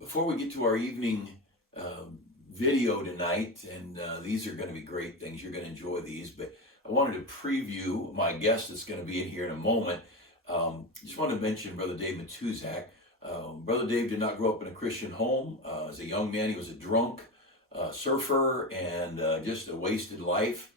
Before we get to our evening video tonight, and these are going to be great things, you're going to enjoy these, but I wanted to preview my guest that's going to be in here in a moment. Just wanted to mention Brother Dave Matuzak. Brother Dave did not grow up in a Christian home. As a young man, he was a drunk, surfer, and just a wasted life.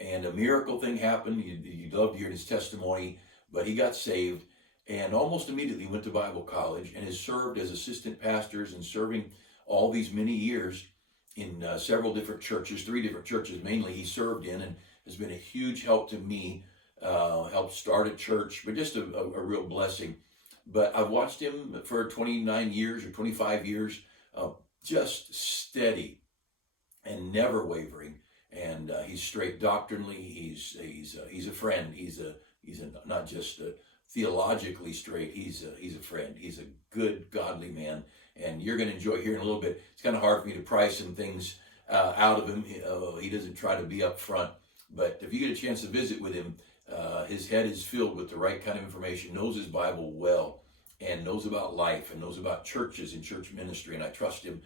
And a miracle thing happened. You'd love to hear his testimony, but he got saved and almost immediately went to Bible college and has served as assistant pastors and serving all these many years in several different churches, 3 different churches mainly he served in, and has been a huge help to me, helped start a church, but just a real blessing. But I've watched him for 29 years or 25 years, just steady and never wavering. And he's straight doctrinally. He's a friend. He's not just theologically straight. He's a friend. He's a good, godly man. And you're going to enjoy hearing a little bit. It's kind of hard for me to pry some things out of him. He doesn't try to be up front. But if you get a chance to visit with him, his head is filled with the right kind of information, knows his Bible well, and knows about life, and knows about churches and church ministry. And I trust him,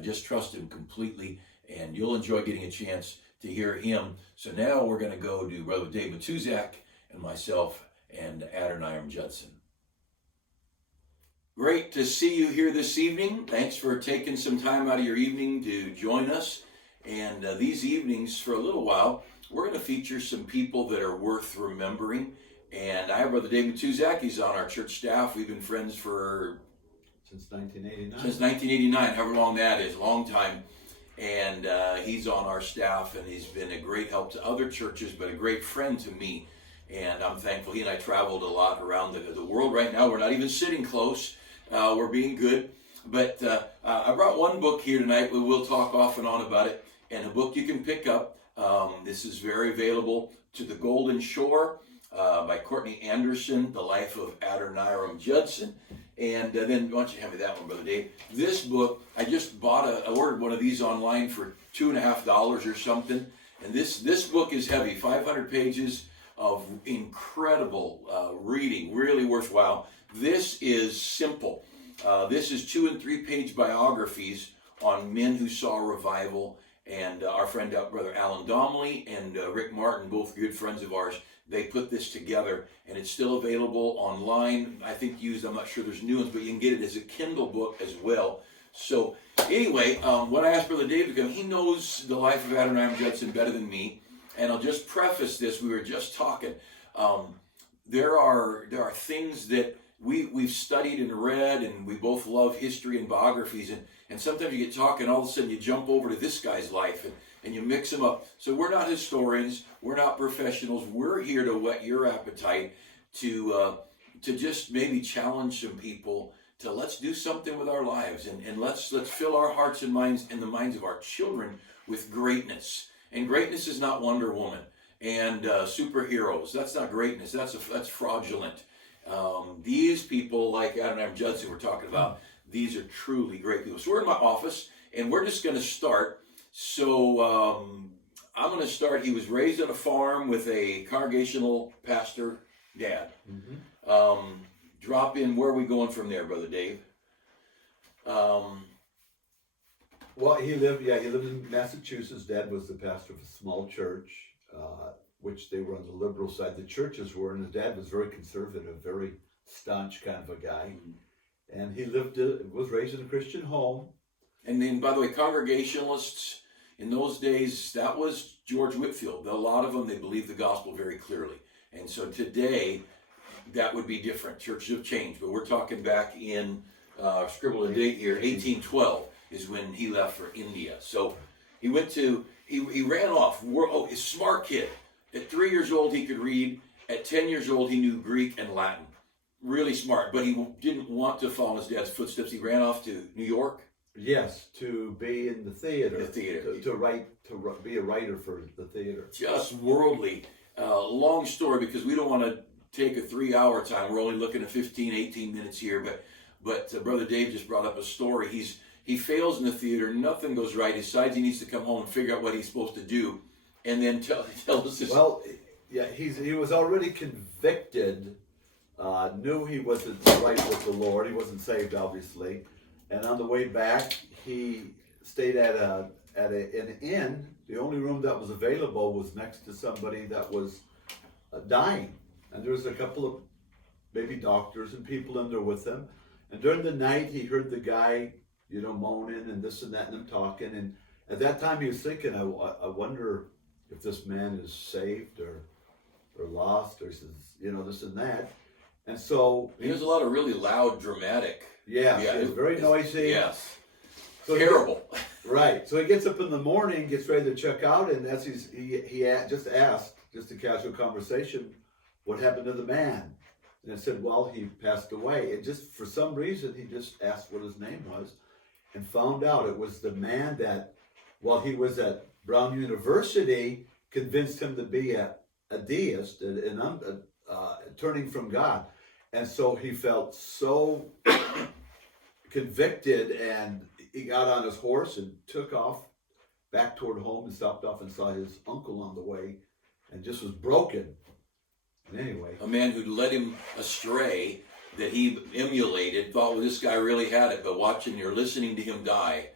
just trust him completely. And you'll enjoy getting a chance to hear him. So now we're going to go to Brother Dave Matuzak and myself and Adoniram Judson. Great to see you here this evening. Thanks for taking some time out of your evening to join us. And these evenings, for a little while, we're going to feature some people that are worth remembering. And I have Brother Dave Matuzak. He's on our church staff. We've been friends for... Since 1989. Since 1989, however long that is, a long time. And he's on our staff, and he's been a great help to other churches, but a great friend to me. And I'm thankful. He and I traveled a lot around the world right now. We're not even sitting close. We're being good. But I brought one book here tonight. We will talk off and on about it. And a book you can pick up. This is very available. To the Golden Shore by Courtney Anderson, The Life of Adoniram Judson. And then, why don't you hand me that one, Brother Dave? This book, I just I ordered one of these online for $2.50 or something. And this book is heavy, 500 pages of incredible reading, really worthwhile. This is simple. This is 2- and 3-page biographies on men who saw revival. And our friend Brother Alan Domelle and Rick Martin, both good friends of ours, they put this together, and it's still available online. I think used, I'm not sure there's new ones, but you can get it as a Kindle book as well. So anyway, when I asked Brother Dave to come, he knows the life of Adoniram Judson better than me. And I'll just preface this. We were just talking. There are things that we've studied and read, and we both love history and biographies. And sometimes you get talking, all of a sudden you jump over to this guy's life, and you mix them up. So we're not historians. We're not professionals. We're here to whet your appetite, to just maybe challenge some people to let's do something with our lives, and let's fill our hearts and minds and the minds of our children with greatness. And greatness is not Wonder Woman and superheroes. That's not greatness. That's fraudulent. These people like Adoniram Judson we're talking about, these are truly great people. So we're in my office, and we're just going to start. So I'm going to start. He was raised on a farm with a congregational pastor dad. Mm-hmm. Drop in. Where are we going from there, Brother Dave? Well, he lived in Massachusetts. Dad was the pastor of a small church, which they were on the liberal side. The churches were, and his dad was very conservative, very staunch kind of a guy. Mm-hmm. And he was raised in a Christian home. And then, by the way, Congregationalists, in those days, that was George Whitefield. A lot of them, they believed the gospel very clearly. And so today, that would be different. Churches have changed. But we're talking back in, scribbled a date here, 1812 is when he left for India. So he ran off. He's a smart kid. At 3 years old, he could read. At 10 years old, he knew Greek and Latin. Really smart. But he didn't want to follow in his dad's footsteps. He ran off to New York. Yes, to be in the theater. The theater. To write, be a writer for the theater. Just worldly. Long story, because we don't want to take a 3-hour time. We're only looking at 15, 18 minutes here. But Brother Dave just brought up a story. He fails in the theater. Nothing goes right. He decides he needs to come home and figure out what he's supposed to do. And then tell us this. Well, yeah, he was already convicted. Knew he wasn't right with the Lord. He wasn't saved, obviously. And on the way back, he stayed at an inn. The only room that was available was next to somebody that was dying. And there was a couple of maybe doctors and people in there with him. And during the night, he heard the guy, moaning and this and that, and them talking. And at that time, he was thinking, I wonder if this man is saved or lost, or says, this and that. And so there's a lot of really loud, dramatic. Yeah, it's very noisy. Yes. So terrible. Right. So he gets up in the morning, gets ready to check out, and as he just asked, just a casual conversation, what happened to the man? And I said, well, he passed away. And just for some reason, he just asked what his name was, and found out it was the man that, while he was at Brown University, convinced him to be a deist, turning from God. And so he felt so convicted, and he got on his horse and took off back toward home, and stopped off and saw his uncle on the way, and just was broken. And anyway, a man who led him astray, that he emulated, thought, well, this guy really had it, but watching or listening to him die,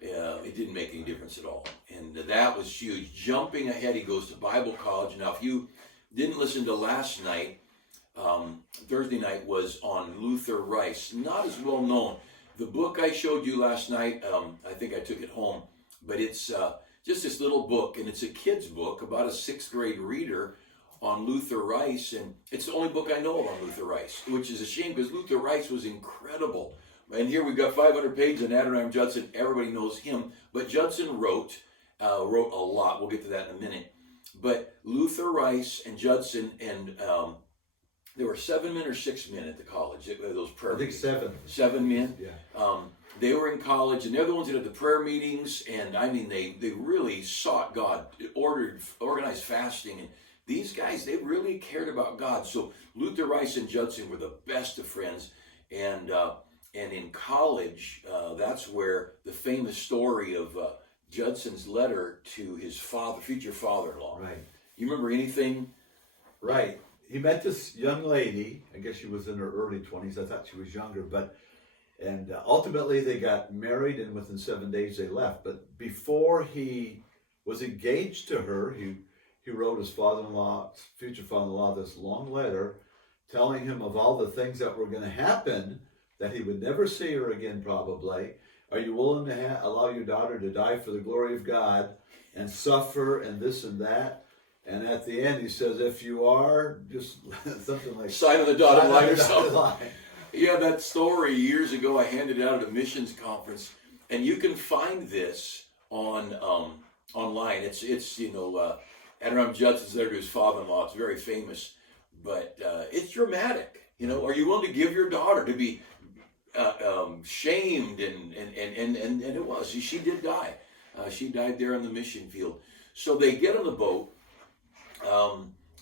it didn't make any difference at all. And that was huge. Jumping ahead, he goes to Bible college. Now, if you didn't listen to last night, Thursday night was on Luther Rice, not as well known. The book I showed you last night, I think I took it home, but it's just this little book, and it's a kid's book about a 6th grade reader on Luther Rice, and it's the only book I know of on Luther Rice, which is a shame because Luther Rice was incredible. And here we've got 500 pages on Adoniram Judson. Everybody knows him, but Judson wrote a lot. We'll get to that in a minute. But Luther Rice and Judson, and there were 7 men or 6 men at the college. Those prayer meetings. 7. 7 men. Yeah. They were in college, and they're the ones that had the prayer meetings. And I mean, they really sought God, organized fasting, and these guys, they really cared about God. So Luther Rice and Judson were the best of friends, and in college, that's where the famous story of Judson's letter to his future father-in-law. Right. You remember anything? Right. He met this young lady. I guess she was in her early 20s. I thought she was younger, and ultimately they got married, and within 7 days they left. But before he was engaged to her, he wrote his future father-in-law, this long letter telling him of all the things that were going to happen, that he would never see her again probably. Are you willing to allow your daughter to die for the glory of God and suffer and this and that? And at the end he says, if you are, just something like sign on the dotted line or something. something. Yeah, that story years ago, I handed it out at a missions conference, and you can find this on online. It's Adoniram Judson's letter to his father-in-law. It's very famous, but it's dramatic. Are you willing to give your daughter to be shamed? And it was. She did die. She died there on the mission field. So they get on the boat,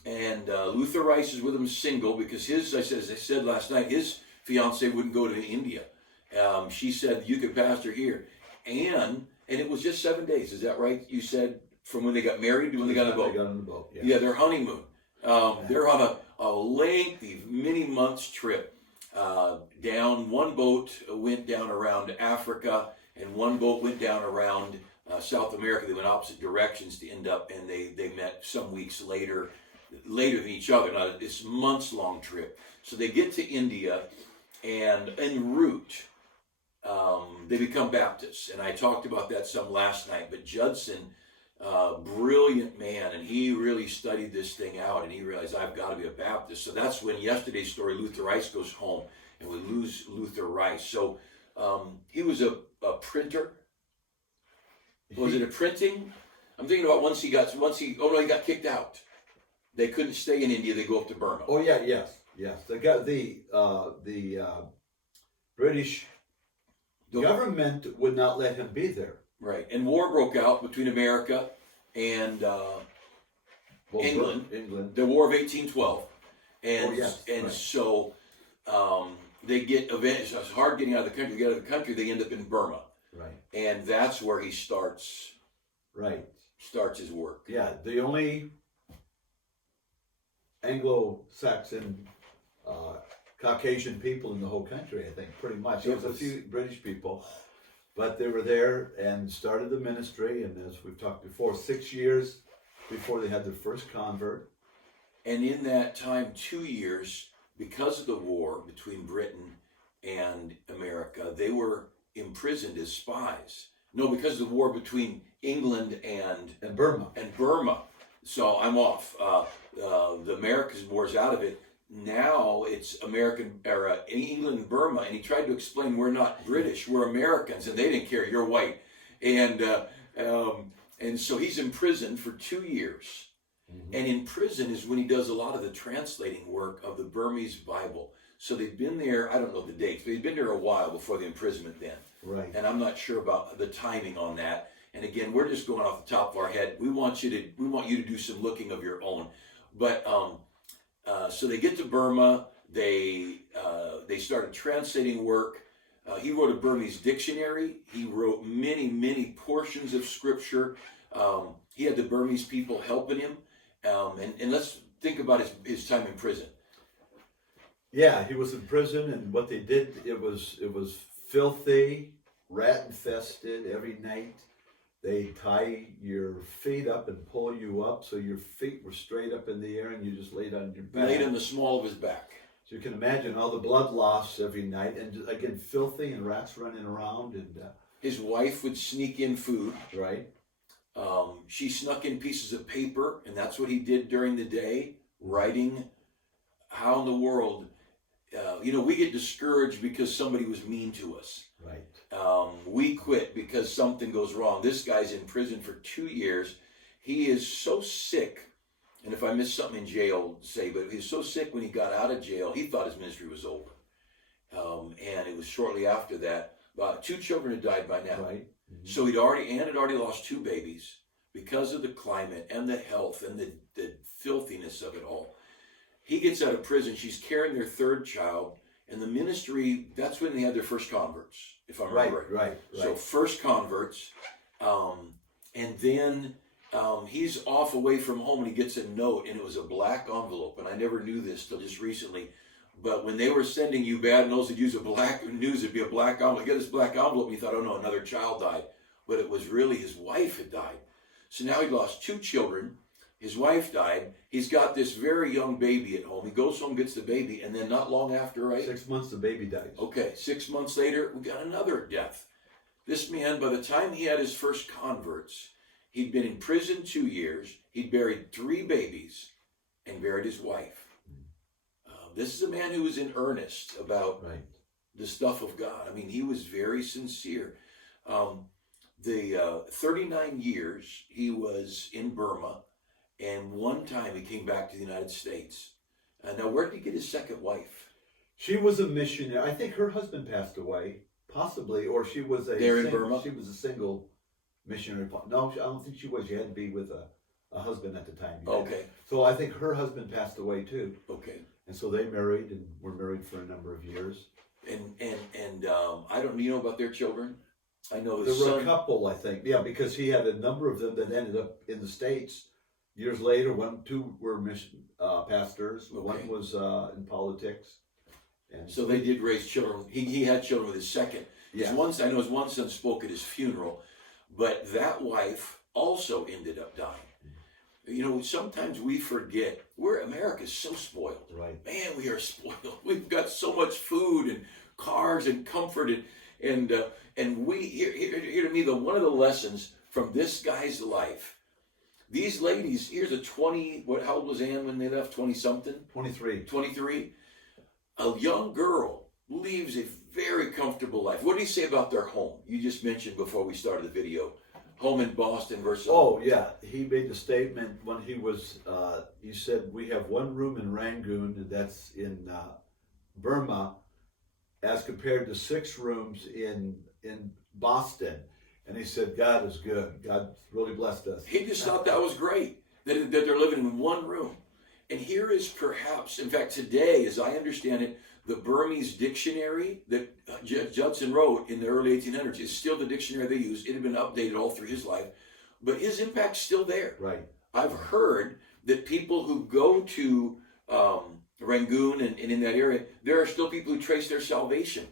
and Luther Rice is with him single because as I said last night, his fiance wouldn't go to India. She said, you could pastor here. And it was just 7 days. Is that right? You said from when they got married to when they got on the boat. They got on the boat. Yeah, their honeymoon. They're on a lengthy, many months trip down. One boat went down around Africa, and one boat went down around South America. They went opposite directions to end up, and they met some weeks later than each other. Now, it's months-long trip. So they get to India, and en route, they become Baptists. And I talked about that some last night. But Judson, brilliant man, and he really studied this thing out, and he realized, I've got to be a Baptist. So that's when yesterday's story, Luther Rice goes home, and we lose Luther Rice. So he was a printer. Was it a printing? I'm thinking about he got kicked out. They couldn't stay in India. They go up to Burma. Oh yeah, yes. They got the British government would not let him be there. Right, and war broke out between America and England. The War of 1812, and so they get avenged. It's hard getting out of the country. They get out of the country. They end up in Burma. Right, and that's where he starts. Right, starts his work. Yeah, the only Anglo-Saxon Caucasian people in the whole country, I think, pretty much. There It was a was- few British people, but they were there and started the ministry. And as we've talked before, 6 years before they had their first convert. And in that time, 2 years, because of the war between Britain and America, they were imprisoned as spies. No, because of the war between England And Burma. and Burma. So I'm off. The Americas war's out of it. Now it's American or England and Burma, and he tried to explain we're not British, we're Americans, and they didn't care. You're white, and so he's imprisoned for 2 years. And in prison is when he does a lot of the translating work of the Burmese Bible. So they've been there, I don't know the dates, but they've been there a while before the imprisonment then. Right. And I'm not sure about the timing on that. And again, we're just going off the top of our head. We want you to do some looking of your own. But so they get to Burma. They started translating work. He wrote a Burmese dictionary. He wrote many portions of scripture. He had the Burmese people helping him. And let's think about his time in prison. Yeah, he was in prison, and what they did, it was filthy, rat infested every night. They tie your feet up and pull you up so your feet were straight up in the air and you just laid on your back. Laid on the small of his back. So you can imagine all the blood loss every night, and again, filthy and rats running around. And His wife would sneak in food. right, She snuck in pieces of paper, and that's what he did during the day, writing. How in the world, we get discouraged because somebody was mean to us. right, We quit because something goes wrong. This guy's in prison for 2 years. He is so sick, and if I missed something in jail, say, but he was so sick when he got out of jail, he thought his ministry was over. And it was shortly after that. 2 children had died by now. right. So Ann had already lost 2 babies because of the climate and the health and the filthiness of it all. He gets out of prison. She's carrying their 3rd child. And the ministry, that's when they had their first converts, if I remember Right. So first converts. And then he's off away from home and he gets a note, and it was a black envelope. And I never knew this till just recently. But when they were sending you bad news, they'd use a black news, it'd be a black envelope. Get this black envelope, and he thought, oh no, another child died. But it was really his wife had died. So now he lost 2 children. His wife died. He's got this very young baby at home. He goes home, gets the baby, and then not long after, right? 6 months the baby dies. Okay, 6 months later, we got another death. This man, by the time he had his first converts, he'd been in prison 2 years. He'd buried 3 babies and buried his wife. This is a man who was in earnest about Right. the stuff of God. I mean, he was very sincere. The 39 years he was in Burma, and one time he came back to the United States. Now, where did he get his second wife? She was a missionary. I think her husband passed away, possibly, or she was a There in Burma? She was a single missionary. No, I don't think she was. She had to be with a husband at the time. Okay, So I think her husband passed away too, okay. and so they married and were married for a number of years. And I don't, you know about their children? I know There his were a son. couple, I think. Yeah, because he had a number of them that ended up in the States. Years later, 2 were pastors. Okay. One was in politics. And So they did raise children. He had children with his second. Yeah. I know his one son spoke at his funeral, but that wife also ended up dying. You know, sometimes we forget America's so spoiled. Right. Man, we are spoiled. We've got so much food and cars and comfort and we here to me one of the lessons from this guy's life. These ladies, here's a 20. How old was Ann when they left? 20 something. 23. 23. A young girl leaves a very comfortable life. What did he say about their home? You just mentioned before we started the video. Home in Boston versus... Oh, yeah. He made the statement when he was, he said, we have 1 room in Rangoon, and that's in Burma, as compared to 6 rooms in Boston. And he said, God is good. God really blessed us. He just thought that was great, that they're living in 1 room. And here is perhaps, in fact, today, as I understand it, the Burmese dictionary that Judson wrote in the early 1800s is still the dictionary they use. It had been updated all through his life, but his impact's still there. Right. I've heard that people who go to Rangoon and in that area, there are still people who trace their salvation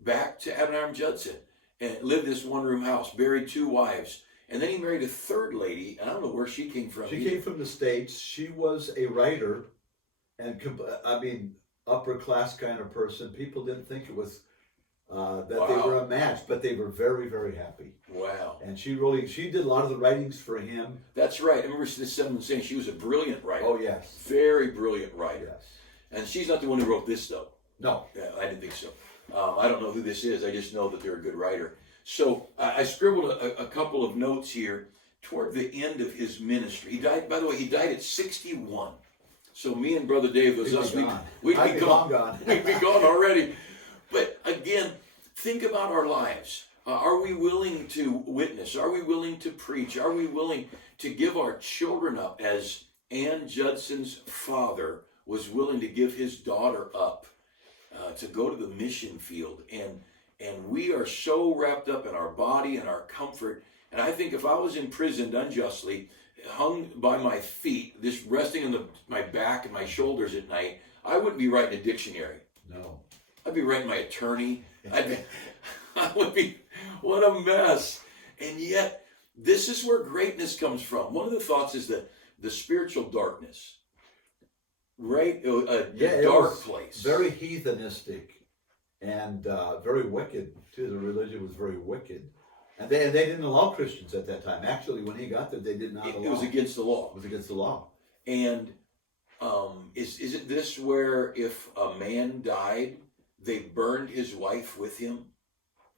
back to Adoniram Judson and lived this one-room house, buried 2 wives. And then he married a 3rd lady. I don't know where she came from. She came from the States. She was a writer, and I mean, upper class kind of person. People didn't think it was that they were a match, but they were very, very happy. Wow. And she did a lot of the writings for him. That's right. I remember someone saying she was a brilliant writer. Oh, yes. Very brilliant writer. Yes. And she's not the one who wrote this, though. No. Yeah, I didn't think so. I don't know who this is. I just know that they're a good writer. So I scribbled a couple of notes here toward the end of his ministry. He died, by the way, he died at 61. So me and Brother Dave, we'd be gone. We'd be gone already. But again, think about our lives. Are we willing to witness? Are we willing to preach? Are we willing to give our children up as Ann Judson's father was willing to give his daughter up to go to the mission field? And we are so wrapped up in our body and our comfort. And I think if I was imprisoned unjustly, hung by my feet, this resting on my back and my shoulders at night, I wouldn't be writing a dictionary. No. I'd be writing my attorney. I would be, what a mess. And yet, this is where greatness comes from. One of the thoughts is that the spiritual darkness, right? A dark place. Very heathenistic and very wicked, too. The religion was very wicked. And they didn't allow Christians at that time. Actually, when he got there, they did not allow. It was against the law. It was against the law. And is it this where if a man died, they burned his wife with him?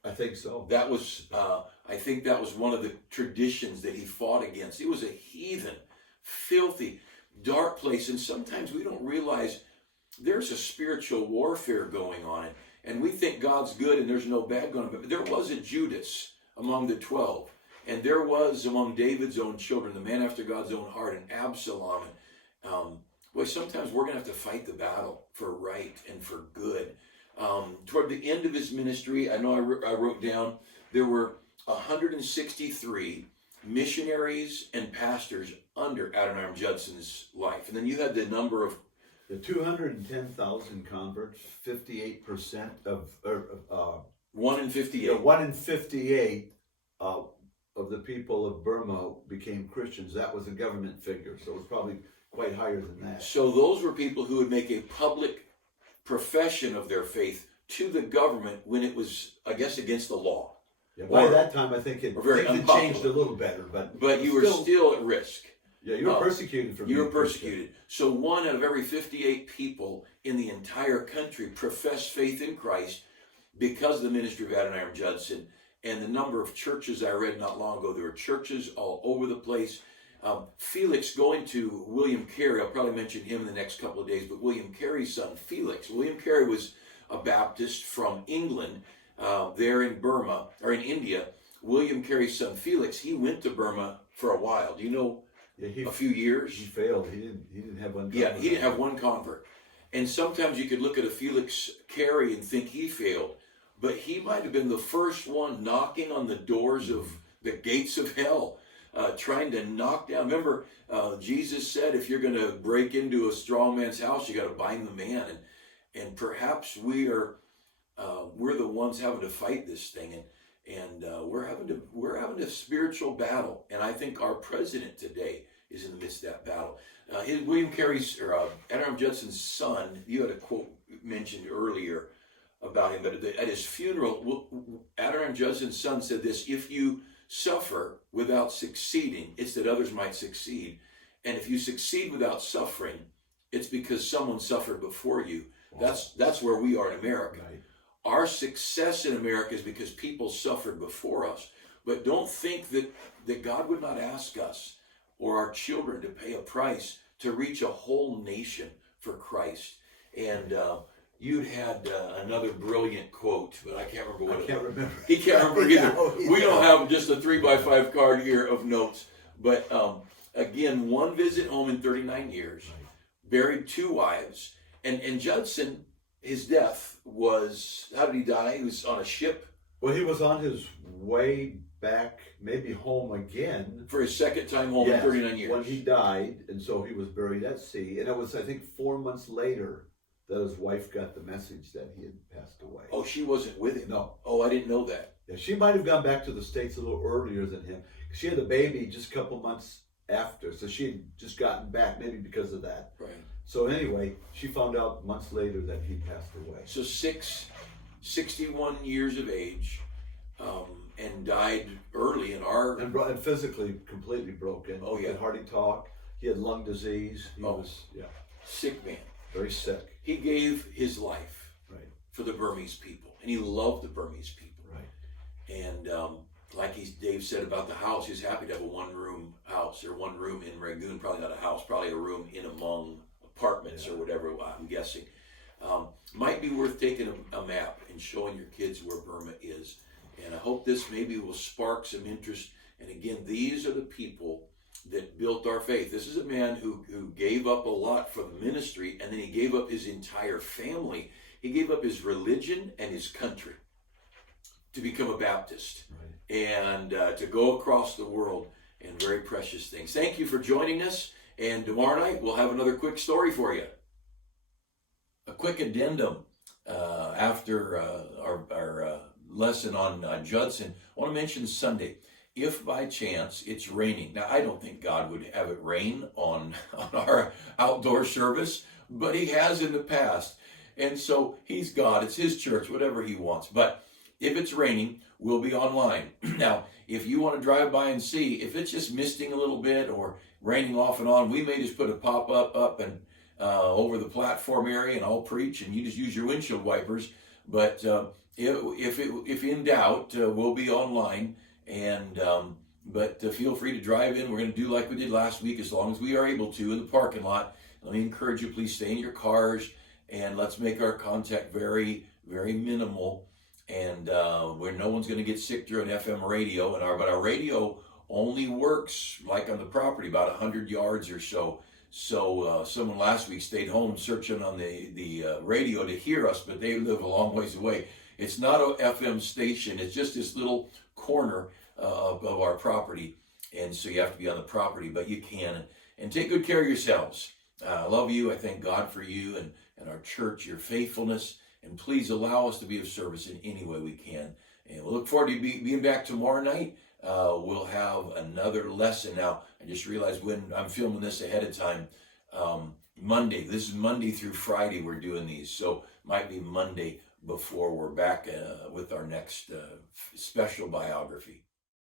I think so. That was, I think that was one of the traditions that he fought against. It was a heathen, filthy, dark place. And sometimes we don't realize there's a spiritual warfare going on. And we think God's good and there's no bad going on. But there was a Judas among the 12. And there was among David's own children, the man after God's own heart, and Absalom. Boy, sometimes we're going to have to fight the battle for right and for good. Toward the end of his ministry, I know I wrote down, there were 163 missionaries and pastors under Adoniram Judson's life. And then you had the number of... The 210,000 converts, 58% of... 1 in 58. 1 in 58 of the people of Burma became Christians. That was a government figure, so it was probably quite higher than that. So those were people who would make a public profession of their faith to the government when it was, I guess, against the law. Yeah, by that time, I think it changed a little better, but you were still at risk. Yeah, you were persecuted for being You were persecuted. So 1 out of every 58 people in the entire country professed faith in Christ because of the ministry of Adoniram Judson. And the number of churches I read not long ago, there were churches all over the place. Felix, going to William Carey, I'll probably mention him in the next couple of days, but William Carey's son, Felix. William Carey was a Baptist from England, there in Burma, or in India. William Carey's son, Felix, he went to Burma for a while. Do you know, a few years? He failed. He didn't have one convert. Yeah, he didn't have one convert. And sometimes you could look at a Felix Carey and think he failed, but he might have been the first one knocking on the doors of the gates of hell, trying to knock down. Remember, Jesus said, if you're going to break into a strong man's house, you got to bind the man. And perhaps we're the ones having to fight this thing, and we're having a spiritual battle. And I think our president today is in the midst of that battle. William Carey's, or Adoniram Judson's son, you had a quote mentioned earlier about him, but at his funeral, Adoniram Judson's son said this: if you suffer without succeeding, it's that others might succeed. And if you succeed without suffering, it's because someone suffered before you. Wow. That's where we are in America. Right. Our success in America is because people suffered before us. But don't think that God would not ask us or our children to pay a price to reach a whole nation for Christ. And you'd had another brilliant quote, but I can't remember what it was. I can't remember. He can't remember either. No, we don't have just a 3x5 card here of notes. But again, 1 visit home in 39 years, buried 2 wives. And Judson, his death was, how did he die? He was on a ship? Well, he was on his way back, maybe home again. For his second time home in 39 years. When he died, and so he was buried at sea. And it was, I think, 4 months later that his wife got the message that he had passed away. Oh, she wasn't with him? No. Oh, I didn't know that. Yeah, she might have gone back to the States a little earlier than him. She had a baby just a couple months after, so she had just gotten back, maybe because of that. Right. So anyway, she found out months later that he passed away. So 61 years of age, and died early in our... And physically completely broken. Oh, yeah. He could hardly talk. He had lung disease. He was, sick man. very sick. He gave his life Right. for the Burmese people, and he loved the Burmese people. Right. And like Dave said about the house, he's happy to have a one-room house, or one room in Rangoon, probably not a house, probably a room in among apartments or whatever, I'm guessing. Might be worth taking a map and showing your kids where Burma is. And I hope this maybe will spark some interest. And again, these are the people that built our faith. This is a man who gave up a lot for the ministry, and then he gave up his entire family. He gave up his religion and his country to become a Baptist. Right. And to go across the world, and very precious things. Thank you for joining us. And tomorrow night, we'll have another quick story for you. A quick addendum after our lesson on Judson. I want to mention Sunday. If by chance it's raining, now I don't think God would have it rain on our outdoor service, but he has in the past. And so he's God, it's his church, whatever he wants. But if it's raining, we'll be online. Now, if you want to drive by and see, if it's just misting a little bit or raining off and on, we may just put a pop-up up and over the platform area, and I'll preach, and you just use your windshield wipers. But if in doubt, we'll be online. And but feel free to drive in. We're going to do like we did last week, as long as we are able to, in the parking lot. Let me encourage you, please stay in your cars, and let's make our contact very, very minimal. And where no one's going to get sick through an FM radio, but our radio only works like on the property about 100 yards or so. So someone last week stayed home searching on the radio to hear us, but they live a long ways away. It's not an FM station. It's just this little corner of our property. And so you have to be on the property, but you can. And take good care of yourselves. I love you. I thank God for you and our church, your faithfulness. And please allow us to be of service in any way we can. And we'll look forward to being back tomorrow night. We'll have another lesson. Now, I just realized when I'm filming this ahead of time, Monday. This is Monday through Friday we're doing these. So might be Monday before we're back with our next special biography.